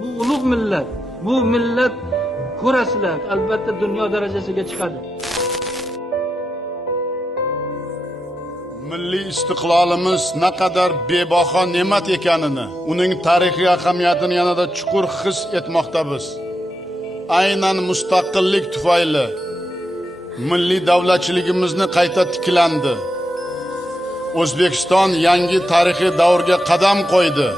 Bu ulug' millat. Bu millat ko'rasizlar, albatta dunyo darajasiga chiqadi. Milliy istiqlolimiz naqadar bebaho ne'mat ekanini, uning tarixiy ahamiyatini yanada chuqur his etmoqdamiz. Aynan mustaqillik tufayli milliy davlatchiligimizni qayta tiklandi. O'zbekiston yangi tarixiy davrga qadam qo'ydi.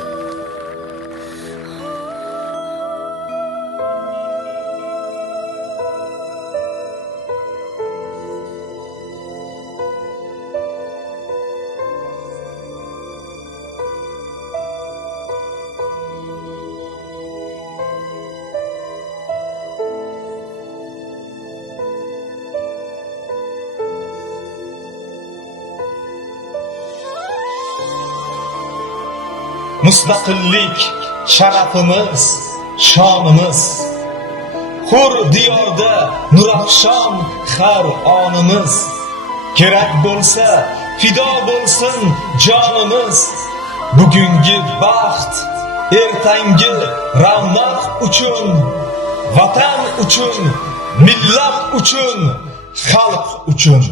Mustaqillik sharafimiz, shonimiz. Hur diyorda nurafshon har onimiz. Kerak bo'lsa fido bo'lsin jonimiz. Bugungi baxt, ertangi ravnaq uchun, vatan uchun, millat uchun, xalq uchun.